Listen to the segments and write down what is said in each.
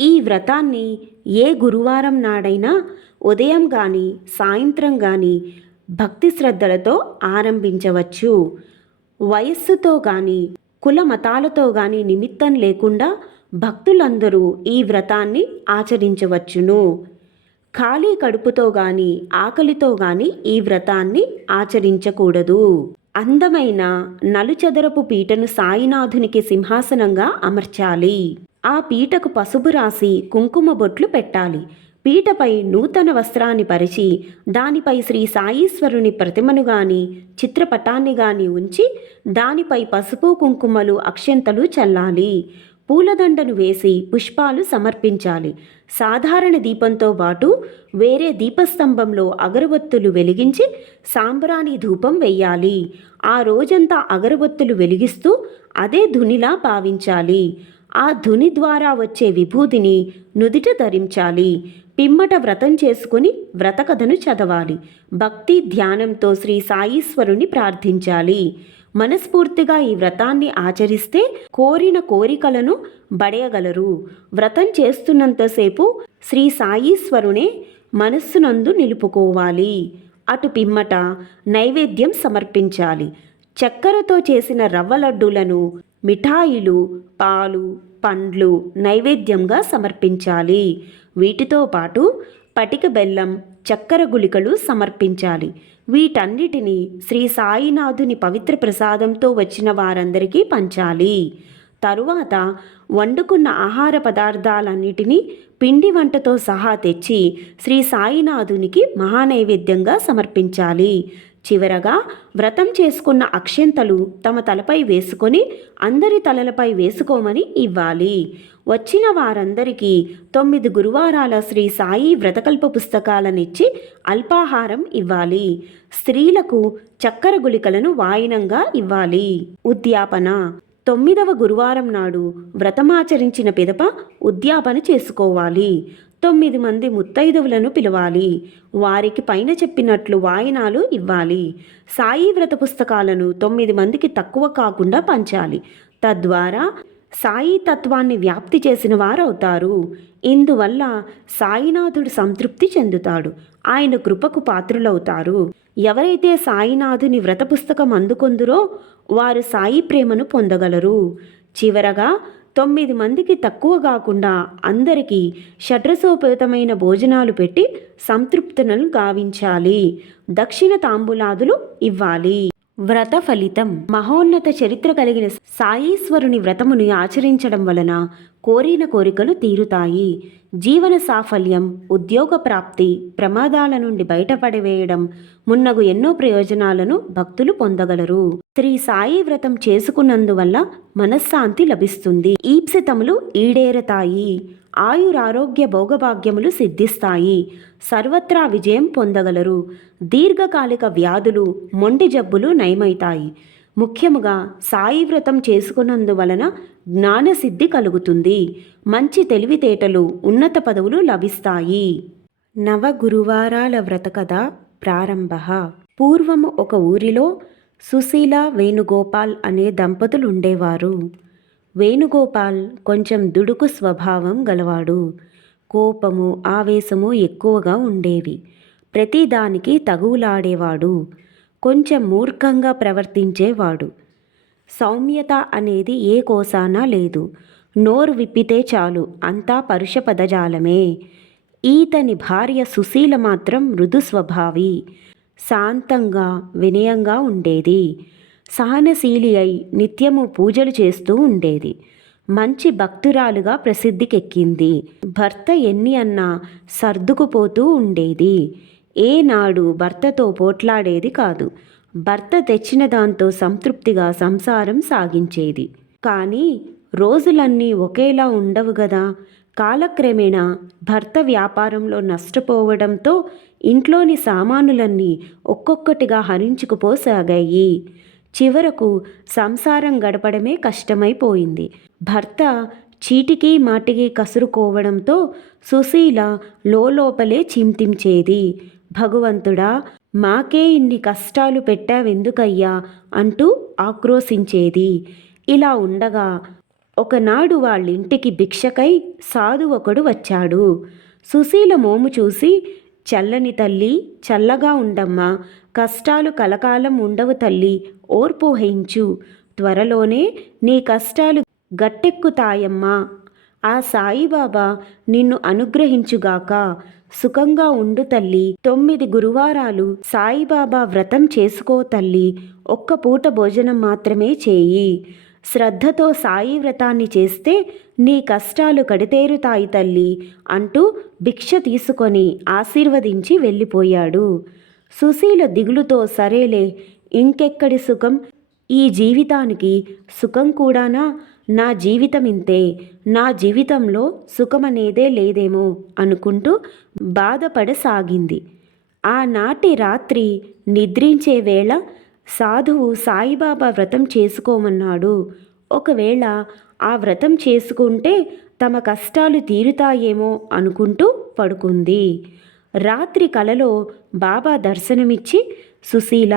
ఈ వ్రతాన్ని ఏ గురువారం నాడైనా ఉదయం కానీ సాయంత్రం కానీ భక్తి శ్రద్ధలతో ఆరంభించవచ్చు. వయస్సుతో కానీ కుల మతాలతో కానీ నిమిత్తం లేకుండా భక్తులందరూ ఈ వ్రతాన్ని ఆచరించవచ్చును. ఖాళీ కడుపుతో గాని ఆకలితో గాని ఈ వ్రతాన్ని ఆచరించకూడదు. అందమైన నలుచదరపు పీటను సాయినాథునికి సింహాసనంగా అమర్చాలి. ఆ పీటకు పసుపు రాసి కుంకుమ బొట్లు పెట్టాలి. పీటపై నూతన వస్త్రాన్ని పరిచి దానిపై శ్రీ సాయీశ్వరుని ప్రతిమను గాని చిత్రపటాన్ని గాని ఉంచి దానిపై పసుపు కుంకుమలు అక్షంతలు చల్లాలి. పూలదండను వేసి పుష్పాలు సమర్పించాలి. సాధారణ దీపంతో పాటు వేరే దీపస్తంభంలో అగరబత్తులు వెలిగించి సాంబ్రాణి ధూపం వెయ్యాలి. ఆ రోజంతా అగరబత్తులు వెలిగిస్తూ అదే ధునిలా భావించాలి. ఆ ధుని ద్వారా వచ్చే విభూతిని నుదిట ధరించాలి. పిమ్మట వ్రతం చేసుకుని వ్రతకథను చదవాలి. భక్తి ధ్యానంతో శ్రీ సాయీశ్వరుని ప్రార్థించాలి. మనస్ఫూర్తిగా ఈ వ్రతాన్ని ఆచరిస్తే కోరిన కోరికలను బడయగలరు. వ్రతం చేస్తున్నంతసేపు శ్రీ సాయీశ్వరునే మనస్సునందు నిలుపుకోవాలి. అటు పిమ్మట నైవేద్యం సమర్పించాలి. చక్కెరతో చేసిన రవ్వ లడ్డూలను, మిఠాయిలు, పాలు, పండ్లు నైవేద్యంగా సమర్పించాలి. వీటితో పాటు పటిక బెల్లం, చక్కెర గుళికలు సమర్పించాలి. వీటన్నిటినీ శ్రీ సాయినాథుని పవిత్ర ప్రసాదంతో వచ్చిన వారందరికీ పంచాలి. తరువాత వండుకున్న ఆహార పదార్థాలన్నిటినీ పిండి వంటతో సహా తెచ్చి శ్రీ సాయినాథునికి మహానైవేద్యంగా సమర్పించాలి. చివరగా వ్రతం చేసుకున్న అక్షంతలు తమ తలపై వేసుకొని అందరి తలలపై వేసుకోమని ఇవ్వాలి. వచ్చిన వారందరికీ 9 గురువారాల శ్రీ సాయి వ్రతకల్ప పుస్తకాలనిచ్చి అల్పాహారం ఇవ్వాలి. స్త్రీలకు చక్కెర గుళికలను వాయినంగా ఇవ్వాలి. ఉద్యాపన 9వ గురువారం నాడు వ్రతమాచరించిన పిదప ఉద్యాపన చేసుకోవాలి. 9 మంది ముత్తైదువులను పిలవాలి. వారికి పైన చెప్పినట్లు వాయినాలు ఇవ్వాలి. సాయి వ్రత పుస్తకాలను 9 మందికి తక్కువ కాకుండా పంచాలి. తద్వారా సాయి తత్వాన్ని వ్యాప్తి చేసిన వారవుతారు. ఇందువల్ల సాయినాథుడు సంతృప్తి చెందుతాడు. ఆయన కృపకు పాత్రులవుతారు. ఎవరైతే సాయినాథుని వ్రత పుస్తకం అందుకొందురో వారు సాయి ప్రేమను పొందగలరు. చివరగా 9 మందికి తక్కువ కాకుండా అందరికీ షడ్రసోపేతమైన భోజనాలు పెట్టి సంతృప్తులను గావించాలి. దక్షిణ తాంబూలాదులు ఇవ్వాలి. వ్రత ఫలితం. మహోన్నత చరిత్ర కలిగిన సాయీశ్వరుని వ్రతముని ఆచరించడం వలన కోరిన కోరికలు తీరుతాయి. జీవన సాఫల్యం, ఉద్యోగ ప్రాప్తి, ప్రమాదాల నుండి బయటపడివేయడం మున్నగు ఎన్నో ప్రయోజనాలను భక్తులు పొందగలరు. శ్రీ సాయి వ్రతం చేసుకున్నందువల్ల మనశ్శాంతి లభిస్తుంది. ఈప్సితములు ఈడేరతాయి. ఆయురారోగ్య భోగభాగ్యములు సిద్ధిస్తాయి. సర్వత్రా విజయం పొందగలరు. దీర్ఘకాలిక వ్యాధులు, మొండి జబ్బులు నయమైతాయి. ముఖ్యముగా సాయి వ్రతం చేసుకున్నందువలన జ్ఞానసిద్ధి కలుగుతుంది. మంచి తెలివితేటలు, ఉన్నత పదవులు లభిస్తాయి. నవ గురువారాల వ్రతకథ ప్రారంభ. పూర్వము ఒక ఊరిలో సుశీల, వేణుగోపాల్ అనే దంపతులు ఉండేవారు. వేణుగోపాల్ కొంచెం దుడుకు స్వభావం గలవాడు. కోపము, ఆవేశము ఎక్కువగా ఉండేవి. ప్రతిదానికి తగువులాడేవాడు. కొంచెం మూర్ఖంగా ప్రవర్తించేవాడు. సౌమ్యత అనేది ఏ కోసానా లేదు. నోరు విప్పితే చాలు అంతా పరుష పదజాలమే. ఈతని భార్య సుశీల మాత్రం మృదు స్వభావి, శాంతంగా వినయంగా ఉండేది. సహనశీలి అయి నిత్యము పూజలు చేస్తూ ఉండేది. మంచి భక్తురాలుగా ప్రసిద్ధికెక్కింది. భర్త ఎన్ని అన్నా సర్దుకుపోతూ ఉండేది. ఏనాడు భర్తతో పోట్లాడేది కాదు. భర్త తెచ్చిన దాంతో సంతృప్తిగా సంసారం సాగించేది. కానీ రోజులన్నీ ఒకేలా ఉండవు గదా. కాలక్రమేణా భర్త వ్యాపారంలో నష్టపోవడంతో ఇంట్లోని సామానులన్నీ ఒక్కొక్కటిగా హరించుకుపోసాగాయి. చివరకు సంసారం గడపడమే కష్టమైపోయింది. భర్త చీటికి మాటికి కసురుకోవడంతో సుశీల లోపలే చింతించేది. భగవంతుడా, మాకే ఇన్ని కష్టాలు పెట్టావెందుకయ్యా అంటూ ఆక్రోశించేది. ఇలా ఉండగా ఒకనాడు వాళ్ళింటికి భిక్షకై సాధు ఒకడు వచ్చాడు. సుశీల మోము చూసి, చల్లని తల్లి, చల్లగా ఉండమ్మా, కష్టాలు కలకాలం ఉండవు తల్లి, ఓర్పు వహించు, త్వరలోనే నీ కష్టాలు గట్టెక్కుతాయమ్మా, ఆ సాయిబాబా నిన్ను అనుగ్రహించుగాక, సుఖంగా ఉండు తల్లి, 9 గురువారాలు సాయిబాబా వ్రతం చేసుకో తల్లి, ఒక్క పూట భోజనం మాత్రమే చేయి, శ్రద్ధతో సాయి వ్రతాన్ని చేస్తే నీ కష్టాలు కడితేరుతాయి తల్లి అంటూ భిక్ష తీసుకొని ఆశీర్వదించి వెళ్ళిపోయాడు. సుశీల దిగులుతో సరేలే, ఇంకెక్కడి సుఖం, ఈ జీవితానికి సుఖం కూడానా, నా జీవితం ఇంతే, నా జీవితంలో సుఖమనేదే లేదేమో అనుకుంటూ బాధపడసాగింది. ఆనాటి రాత్రి నిద్రించే వేళ సాధువు సాయిబాబా వ్రతం చేసుకోమన్నాడు. ఒకవేళ ఆ వ్రతం చేసుకుంటే తమ కష్టాలు తీరుతాయేమో అనుకుంటూ పడుకుంది. రాత్రి కలలో బాబా దర్శనమిచ్చి, సుశీల,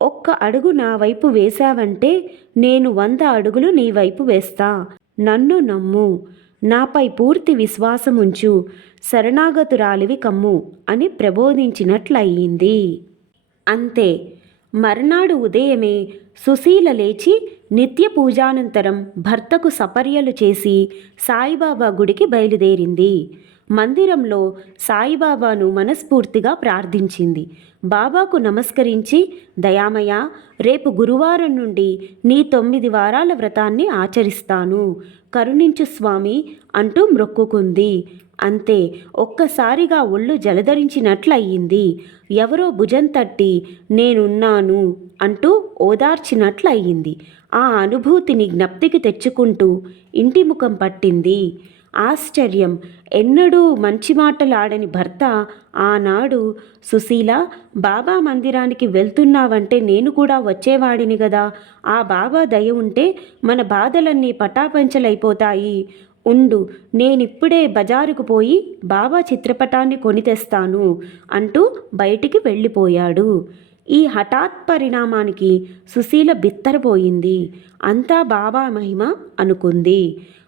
ఒక్క అడుగు నా వైపు వేశావంటే నేను 100 అడుగులు నీ వైపు వేస్తా, నన్ను నమ్ము, నాపై పూర్తి విశ్వాసముంచు, శరణాగతురాలివి కమ్ము అని ప్రబోధించినట్లయింది. అంతే. మర్నాడు ఉదయమే సుశీల లేచి నిత్య పూజానంతరం భర్తకు సపర్యలు చేసి సాయిబాబా గుడికి బయలుదేరింది. మందిరంలో సాయిబాబాను మనస్ఫూర్తిగా ప్రార్థించింది. బాబాకు నమస్కరించి, దయామయ, రేపు గురువారం నుండి నీ 9 వారాల వ్రతాన్ని ఆచరిస్తాను, కరుణించు స్వామి అంటూ మ్రొక్కుకుంది. అంతే. ఒక్కసారిగా ఒళ్ళు జలధరించినట్లయింది. ఎవరో భుజం తట్టి నేనున్నాను అంటూ ఓదార్చినట్లయింది. ఆ అనుభూతిని జ్ఞప్తికి తెచ్చుకుంటూ ఇంటి ముఖం పట్టింది. ఆశ్చర్యం! ఎన్నడూ మంచి మాటలాడని భర్త ఆనాడు, సుశీల, బాబా మందిరానికి వెళ్తున్నావంటే నేను కూడా వచ్చేవాడిని గదా, ఆ బాబా దయ ఉంటే మన బాధలన్నీ పటాపంచలైపోతాయి, ఉండు, నేనిప్పుడే బజారుకు పోయి బాబా చిత్రపటాన్ని కొని తెస్తాను అంటూ బయటికి వెళ్ళిపోయాడు. ఈ హఠాత్ పరిణామానికి సుశీల బిత్తరపోయింది. అంతా బాబా మహిమ అనుకుంది.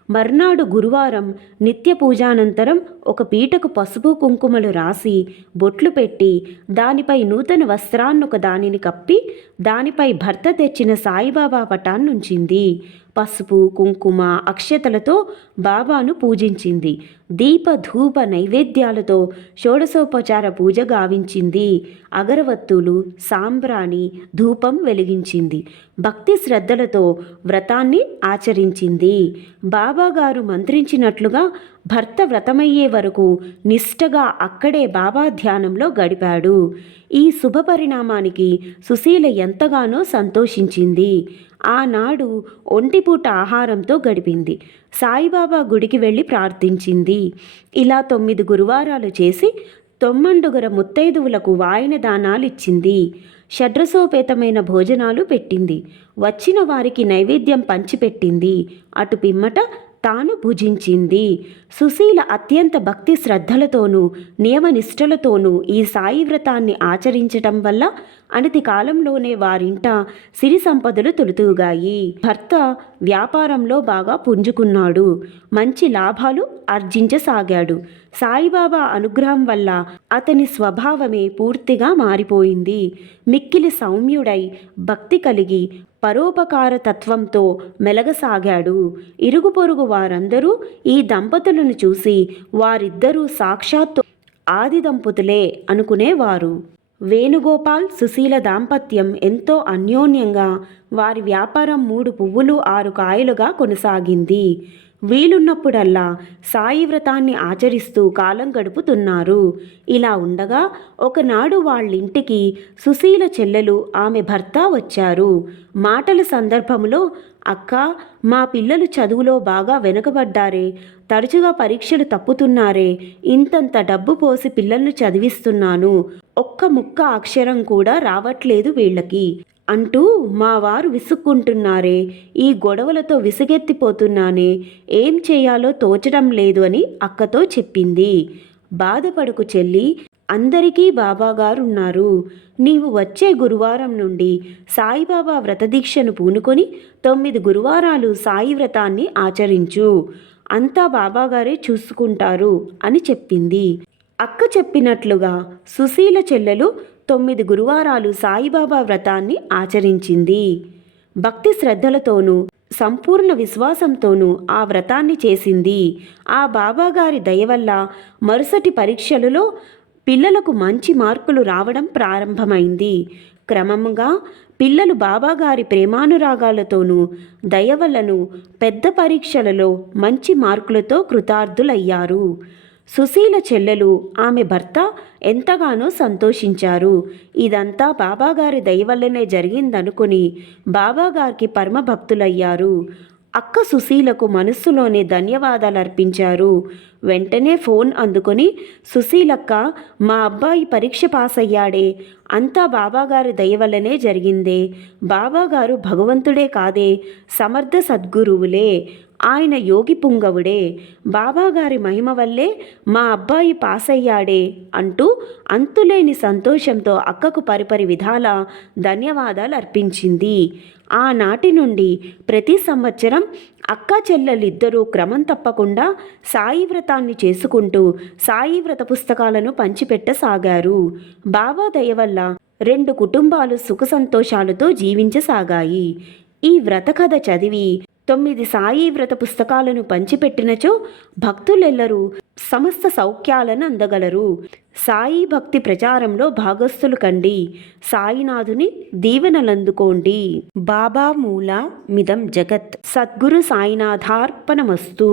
మర్నాడు గురువారం నిత్య పూజానంతరం ఒక పీటకు పసుపు కుంకుమలు రాసి బొట్లు పెట్టి దానిపై నూతన వస్త్రాన్నొక దానిని కప్పి దానిపై భర్త తెచ్చిన సాయిబాబా పటాన్నుంచింది. పసుపు కుంకుమ అక్షతలతో బాబాను పూజించింది. దీప ధూప నైవేద్యాలతో షోడశోపచార పూజ గావించింది. అగరవత్తులు, సాంబ్రాణి, ధూపం వెలిగించింది. భక్తి శ్రద్ధలతో వ్రతాన్ని ఆచరించింది. బాబాగారు మంత్రించినట్లుగా భర్త వ్రతమయ్యే వరకు నిష్టగా అక్కడే బాబా ధ్యానంలో గడిపాడు. ఈ శుభ పరిణామానికి సుశీల ఎంతగానో సంతోషించింది. ఆనాడు ఒంటిపూట ఆహారంతో గడిపింది. సాయిబాబా గుడికి వెళ్ళి ప్రార్థించింది. ఇలా 9 గురువారాలు చేసి 9 ముత్తైదువులకు వాయన దానాలిచ్చింది. షడ్రసోపేతమైన భోజనాలు పెట్టింది. వచ్చిన వారికి నైవేద్యం పంచిపెట్టింది. అటు పిమ్మట తాను భుజించింది. సుశీల అత్యంత భక్తి శ్రద్ధలతోనూ నియమనిష్టలతోనూ ఈ సాయి వ్రతాన్ని ఆచరించటం వల్ల అనతి కాలంలోనే వారింట సిరి సంపదలు తొలుతూగాయి. భర్త వ్యాపారంలో బాగా పుంజుకున్నాడు. మంచి లాభాలు ఆర్జించసాగాడు. సాయిబాబా అనుగ్రహం వల్ల అతని స్వభావమే పూర్తిగా మారిపోయింది. మిక్కిలి సౌమ్యుడై భక్తి కలిగి పరోపకార తత్వంతో మెలగసాగాడు. ఇరుగు పొరుగు వారందరూ ఈ దంపతులను చూసి వారిద్దరూ సాక్షాత్తు ఆది దంపతులే అనుకునేవారు. వేణుగోపాల్, సుశీల దాంపత్యం ఎంతో అన్యోన్యంగా వారి వ్యాపారం 3 పువ్వులు 6 కాయలుగా కొనసాగింది. వీలున్నప్పుడల్లా సాయి వ్రతాన్ని ఆచరిస్తూ కాలం గడుపుతున్నారు. ఇలా ఉండగా ఒకనాడు వాళ్ళింటికి సుశీల చెల్లెలు ఆమె భర్త వచ్చారు. మాటల సందర్భంలో, అక్క, మా పిల్లలు చదువులో బాగా వెనుకబడ్డారే, తరచుగా పరీక్షలు తప్పుతున్నారే, ఇంతంత డబ్బు పోసి పిల్లల్ని చదివిస్తున్నాను, ఒక్క ముక్క అక్షరం కూడా రావట్లేదు వీళ్ళకి అంటూ మా వారు విసుక్కుంటున్నారే, ఈ గొడవలతో విసుగెత్తిపోతున్నానే, ఏం చేయాలో తోచడం లేదు అని అక్కతో చెప్పింది. బాధపడకు చెల్లి, అందరికీ బాబాగారు ఉన్నారు. నీవు వచ్చే గురువారం నుండి సాయిబాబా వ్రతదీక్షను పూనుకొని 9 గురువారాలు సాయి వ్రతాన్ని ఆచరించు. అంతా బాబాగారే చూసుకుంటారు అని చెప్పింది. అక్క చెప్పినట్లుగా సుశీల చెల్లెలు 9 గురువారాలు సాయిబాబా వ్రతాన్ని ఆచరించింది. భక్తి శ్రద్ధలతోనూ సంపూర్ణ విశ్వాసంతోనూ ఆ వ్రతాన్ని చేసింది. ఆ బాబాగారి దయ వల్ల మరుసటి పరీక్షలలో పిల్లలకు మంచి మార్కులు రావడం ప్రారంభమైంది. క్రమంగా పిల్లలు బాబాగారి ప్రేమానురాగాలతోనూ దయ వల్లను పెద్ద పరీక్షలలో మంచి మార్కులతో కృతార్థులయ్యారు. సుశీల చెల్లెలు ఆమె భర్త ఎంతగానో సంతోషించారు. ఇదంతా బాబాగారి దయ వల్లనే జరిగిందనుకుని బాబాగారికి పరమభక్తులయ్యారు. అక్క సుశీలకు మనస్సులోనే ధన్యవాదాలు అర్పించారు. వెంటనే ఫోన్ అందుకొని, సుశీలక్క, మా అబ్బాయి పరీక్ష పాస్ అయ్యాడే, అంతా బాబాగారి దయ వల్లనే జరిగిందే. బాబాగారు భగవంతుడే కాదే, సమర్థ సద్గురువులే, ఆయన యోగి పుంగవుడే, బాబాగారి మహిమ వల్లే మా అబ్బాయి పాస్ అయ్యాడే అంటూ అంతులేని సంతోషంతో అక్కకు పరిపరి విధాల ధన్యవాదాలు అర్పించింది. ఆనాటి నుండి ప్రతి సంవత్సరం అక్క చెల్లెలిద్దరూ క్రమం తప్పకుండా సాయి వ్రతాన్ని చేసుకుంటూ సాయి వ్రత పుస్తకాలను పంచిపెట్టసాగారు. బాబా దయ వల్ల 2 కుటుంబాలు సుఖ సంతోషాలతో జీవించసాగాయి. ఈ వ్రత కథ చదివి 9 సాయి వ్రత పుస్తకాలను పంచిపెట్టినచో భక్తులెల్లరూ సమస్త సౌఖ్యాలను అందగలరు. సాయి భక్తి ప్రచారంలో భాగస్థులు కండి. సాయినాథుని దీవెనలందుకోండి. బాబా మూల మిదం జగత్. సద్గురు సాయినాథార్పణమస్తు.